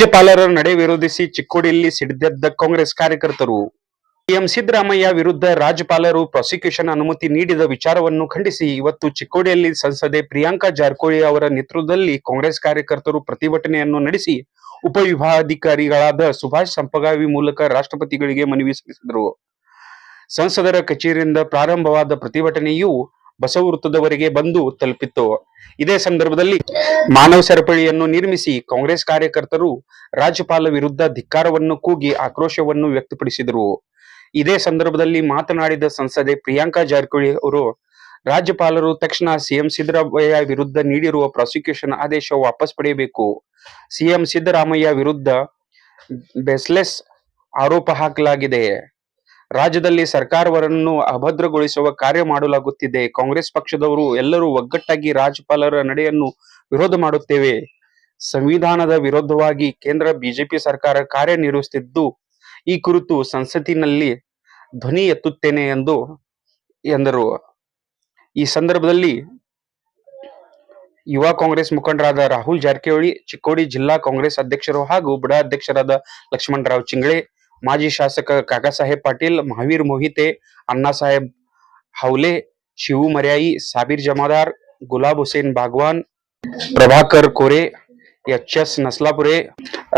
ರಾಜ್ಯಪಾಲರ ನಡೆ ವಿರೋಧಿಸಿ ಚಿಕ್ಕೋಡಿಯಲ್ಲಿ ಸಿಡಿದೆದ್ದ ಕಾಂಗ್ರೆಸ್ ಕಾರ್ಯಕರ್ತರು. ಸಿಎಂ ಸಿದ್ದರಾಮಯ್ಯ ವಿರುದ್ಧ ರಾಜ್ಯಪಾಲರು ಪ್ರಾಸಿಕ್ಯೂಷನ್ ಅನುಮತಿ ನೀಡಿದ ವಿಚಾರವನ್ನು ಖಂಡಿಸಿ, ಇವತ್ತು ಚಿಕ್ಕೋಡಿಯಲ್ಲಿ ಸಂಸದೆ ಪ್ರಿಯಾಂಕಾ ಜಾರಕಿಹೊಳಿ ಅವರ ನೇತೃತ್ವದಲ್ಲಿ ಕಾಂಗ್ರೆಸ್ ಕಾರ್ಯಕರ್ತರು ಪ್ರತಿಭಟನೆಯನ್ನು ನಡೆಸಿ ಉಪವಿಭಾಗಾಧಿಕಾರಿಗಳಾದ ಸುಭಾಷ್ ಸಂಪಗಾವಿ ಮೂಲಕ ರಾಷ್ಟ್ರಪತಿಗಳಿಗೆ ಮನವಿ ಸಲ್ಲಿಸಿದರು. ಸಂಸದರ ಕಚೇರಿಯಿಂದ ಪ್ರಾರಂಭವಾದ ಪ್ರತಿಭಟನೆಯು ಬಸವ ವೃತ್ತದವರೆಗೆ ಬಂದು ತಲುಪಿತ್ತು. ಇದೇ ಸಂದರ್ಭದಲ್ಲಿ ಮಾನವ ಸರಪಳಿಯನ್ನು ನಿರ್ಮಿಸಿ ಕಾಂಗ್ರೆಸ್ ಕಾರ್ಯಕರ್ತರು ರಾಜ್ಯಪಾಲ ವಿರುದ್ಧ ಧಿಕ್ಕಾರವನ್ನು ಕೂಗಿ ಆಕ್ರೋಶವನ್ನು ವ್ಯಕ್ತಪಡಿಸಿದರು. ಇದೇ ಸಂದರ್ಭದಲ್ಲಿ ಮಾತನಾಡಿದ ಸಂಸದೆ ಪ್ರಿಯಾಂಕಾ ಜಾರಕಿಹೊಳಿ ಅವರು, ರಾಜ್ಯಪಾಲರು ತಕ್ಷಣ ಸಿಎಂ ಸಿದ್ದರಾಮಯ್ಯ ವಿರುದ್ಧ ನೀಡಿರುವ ಪ್ರಾಸಿಕ್ಯೂಷನ್ ಆದೇಶ ವಾಪಸ್ ಪಡೆಯಬೇಕು. ಸಿಎಂ ಸಿದ್ದರಾಮಯ್ಯ ವಿರುದ್ಧ ಬೆಸ್ಲೆಸ್ ಆರೋಪ ಹಾಕಲಾಗಿದೆ. ರಾಜ್ಯದಲ್ಲಿ ಸರ್ಕಾರವನ್ನು ಅಭದ್ರಗೊಳಿಸುವ ಕಾರ್ಯ ಮಾಡಲಾಗುತ್ತಿದೆ. ಕಾಂಗ್ರೆಸ್ ಪಕ್ಷದವರು ಎಲ್ಲರೂ ಒಗ್ಗಟ್ಟಾಗಿ ರಾಜ್ಯಪಾಲರ ನಡೆಯನ್ನು ವಿರೋಧ ಮಾಡುತ್ತೇವೆ. ಸಂವಿಧಾನದ ವಿರುದ್ಧವಾಗಿ ಕೇಂದ್ರ ಬಿಜೆಪಿ ಸರ್ಕಾರ ಕಾರ್ಯನಿರ್ವಹಿಸುತ್ತಿದ್ದು ಈ ಕುರಿತು ಸಂಸತ್ತಿನಲ್ಲಿ ಧ್ವನಿ ಎತ್ತುತ್ತೇನೆ ಎಂದು ಎಂದರು. ಈ ಸಂದರ್ಭದಲ್ಲಿ ಯುವ ಕಾಂಗ್ರೆಸ್ ಮುಖಂಡರಾದ ರಾಹುಲ್ ಜಾರಕಿಹೊಳಿ, ಚಿಕ್ಕೋಡಿ ಜಿಲ್ಲಾ ಕಾಂಗ್ರೆಸ್ ಅಧ್ಯಕ್ಷರು ಹಾಗೂ ಬುಡ ಅಧ್ಯಕ್ಷರಾದ ಲಕ್ಷ್ಮಣರಾವ್ ಚಿಂಗಳೆ ಮಾಜಿ ಶಾಸಕ ಕಾಕಾಸಾಹೇಬ್ ಪಾಟೀಲ್ ಮಹಾವೀರ್ ಮೋಹಿತೆ ಅಣ್ಣಾಸಾಹೇಬ್ ಹೌಲೆ ಶಿವು ಮರ್ಯಾಯಿ ಸಾಬೀರ್ ಜಮಾದಾರ್ ಗುಲಾಬ್ ಹುಸೇನ್ ಬಾಗ್ವಾನ್ ಪ್ರಭಾಕರ್ ಕೋರೆ ಎಚ್ ಎಸ್ ನಸ್ಲಾಪುರೆ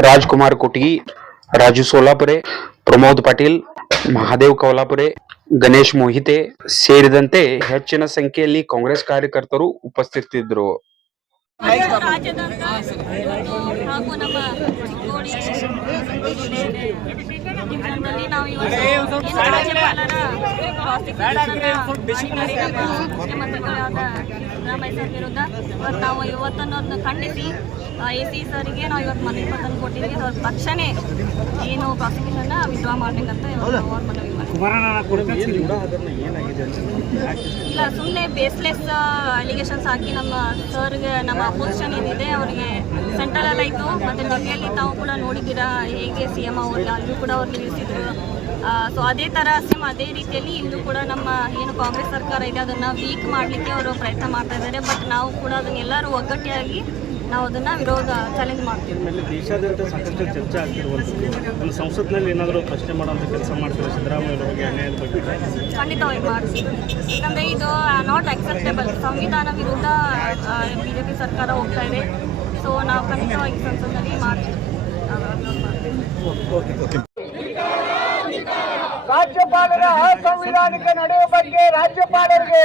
ರಾಜ್ಕುಮಾರ್ ಕುಟಗಿ ರಾಜು ಸೋಲಾಪುರೆ ಪ್ರಮೋದ್ ಪಾಟೀಲ್ ಮಹಾದೇವ್ ಕೌಲಾಪುರೆ ಗಣೇಶ್ ಮೋಹಿತೆ ಸೇರಿದಂತೆ ಹೆಚ್ಚಿನ ಸಂಖ್ಯೆಯಲ್ಲಿ ಕಾಂಗ್ರೆಸ್ ಕಾರ್ಯಕರ್ತರು ಉಪಸ್ಥಿತರಿದ್ದರು ರಾಜ್ಯದಂತ ಇವತ್ತು ಹಾಗೂ ನಮ್ಮ ಚಿಕ್ಕೋಡಿ ನಾವು ಇವತ್ತು ಪ್ರಾಸಿಕ್ಯೂಷನ್ ಮುಖ್ಯಮಂತ್ರಿಗಳಾದ ಸಿದ್ದರಾಮಯ್ಯ ವಿರುದ್ಧ ನಾವು ಇವತ್ತನ್ನು ಖಂಡಿಸಿ ಎ ಸಿ ಸರಿಗೆ ನಾವು ಇವತ್ತು ಮನವಿ ಪತ್ರ ಕೊಟ್ಟಿದ್ದೀವಿ ಅವ್ರ ತಕ್ಷಣ ಏನು ಪ್ರಾಸಿಕ್ಯೂಷನ್ನ ವಿಡ್ರಾ ಮಾಡ್ಬೇಕಂತ ಇವತ್ತು ಅವ್ರ ಮನವಿ ಇಲ್ಲ. ಸುಮ್ಮನೆ ಬೇಸ್ಲೆಸ್ ಅಲಿಗೇಷನ್ಸ್ ಹಾಕಿ ನಮ್ಮ ಸರ್ಗೆ ನಮ್ಮ ಅಪೋಸಿಷನ್ ಏನಿದೆ ಅವರಿಗೆ ಸೆಂಟ್ರಲ್ ಆಯಿತು. ಮತ್ತು ಡೆಲ್ಲಿಯಲ್ಲಿ ತಾವು ಕೂಡ ನೋಡಿದ್ದೀರಾ ಹೇಗೆ ಸಿ ಎಂ ಅವ್ರಿಗೆ ಅಲ್ಲೂ ಕೂಡ ಅವ್ರು ನಿಲ್ಲಿಸಿದ್ರು ಸೊ ಅದೇ ಥರ ಸೇಮ್ ಅದೇ ರೀತಿಯಲ್ಲಿ ಇಲ್ಲೂ ಕೂಡ ನಮ್ಮ ಏನು ಕಾಂಗ್ರೆಸ್ ಸರ್ಕಾರ ಇದೆ ಅದನ್ನು ವೀಕ್ ಮಾಡಲಿಕ್ಕೆ ಅವರು ಪ್ರಯತ್ನ ಮಾಡ್ತಾ ಇದ್ದಾರೆ. ಬಟ್ ನಾವು ಕೂಡ ಅದನ್ನೆಲ್ಲರೂ ಒಗ್ಗಟ್ಟಿಯಾಗಿ ನಾವು ಅದನ್ನು ವಿರೋಧ ಚಾಲೆಂಜ್ ಮಾಡ್ತೀವಿ. ಆಮೇಲೆ ದೇಶಾದ್ಯಂತ ಸಾಕಷ್ಟು ಚರ್ಚೆ ಆಗ್ತಿರುವಂಥದ್ದು. ನಮ್ಮ ಸಂಸತ್ನಲ್ಲಿ ಏನಾದರೂ ಪ್ರಶ್ನೆ ಮಾಡುವಂಥ ಕೆಲಸ ಮಾಡ್ತಾರೆ? ಸಿದ್ದರಾಮಯ್ಯ ಬಗ್ಗೆ ಅನ್ಯಾಯದ ಬಗ್ಗೆ? ಖಂಡಿತವಾಗಿ ಮಾರ್ಸಿ ಯಾಕಂದರೆ ಇದು ನಾಟ್ ಅಕ್ಸೆಪ್ಟೇಬಲ್ ಸಂವಿಧಾನ ವಿರುದ್ಧ ಬಿ ಜೆ ಪಿ ಸರ್ಕಾರ ಹೋಗ್ತಾ ಇದೆ. ಸೊ ನಾವು ಖಂಡಿತವಾಗಿ ಸಂಸತ್ನಲ್ಲಿ ಮಾಡ್ತೀವಿ. ರಾಜ್ಯಪಾಲರ ಅಸಂವಿಧಾನಿಕ ನಡೆಯ ಬಗ್ಗೆ ರಾಜ್ಯಪಾಲರಿಗೆ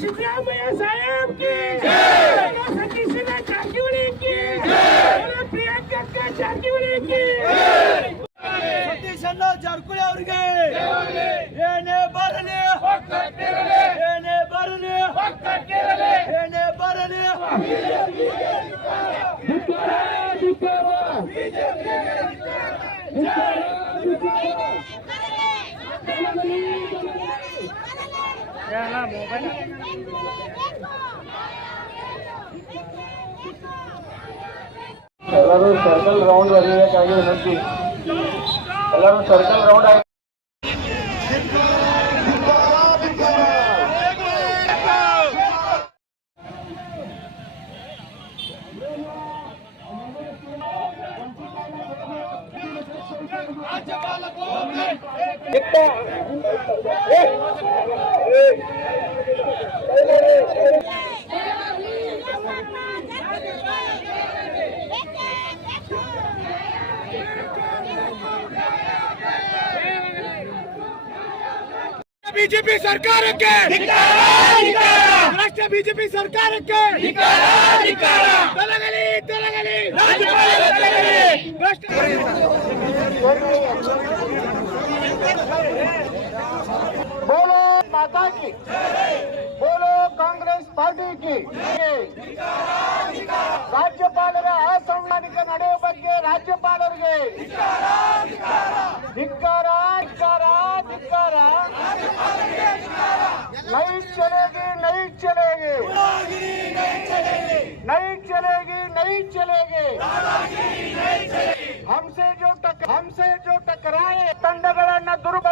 ಸಿದ್ದರಾಮಯ್ಯ ಸಾಹೇಬ್ ಕಿ ಸತೀಶನ ಜಾರಕಿಹೊಳಿ ಕಿ ಪ್ರಿಯಾಂಕಾ ಜಾರಕಿಹೊಳಿ ಕಿ ಸತೀಶಣ್ಣ ಜಾರಕಿಹೊಳಿ ಅವರಿಗೆ. ಬರಲಿ ಏನೇ ಬರಲಿ ಎಲ್ಲರೂ ಸರ್ಕಲ್ ರೌಂಡ್ ಬರೀಬೇಕಾಗಿ ವಿನಂತಿ ಎಲ್ಲರೂ ಸರ್ಕಲ್ ರೌಂಡ್ ಆಗಿ बीजेपी सरकार के। राष्ट्रीय बीजेपी सरकार के। बोलो माता की बोलो ಕಾಂಗ್ರೆಸ್ ಪಾರ್ಟಿ ಕಿ ರಾಜ್ಯಪಾಲರ ಅಸಂವಿಧಾನಿಕ ನಡೆಯುವ ಬಗ್ಗೆ ರಾಜ್ಯಪಾಲರಿಗೆ ಧಿಕ್ಕಾರ ಧಿಕ್ಕಾರ ಧಿಕ್ಕಾರ नहीं चलेगी नहीं चलेगी नहीं चलेगी नहीं चलेगी हमसे जो टकर हमसे जो टकराए तंडगड़ा न दुर्ग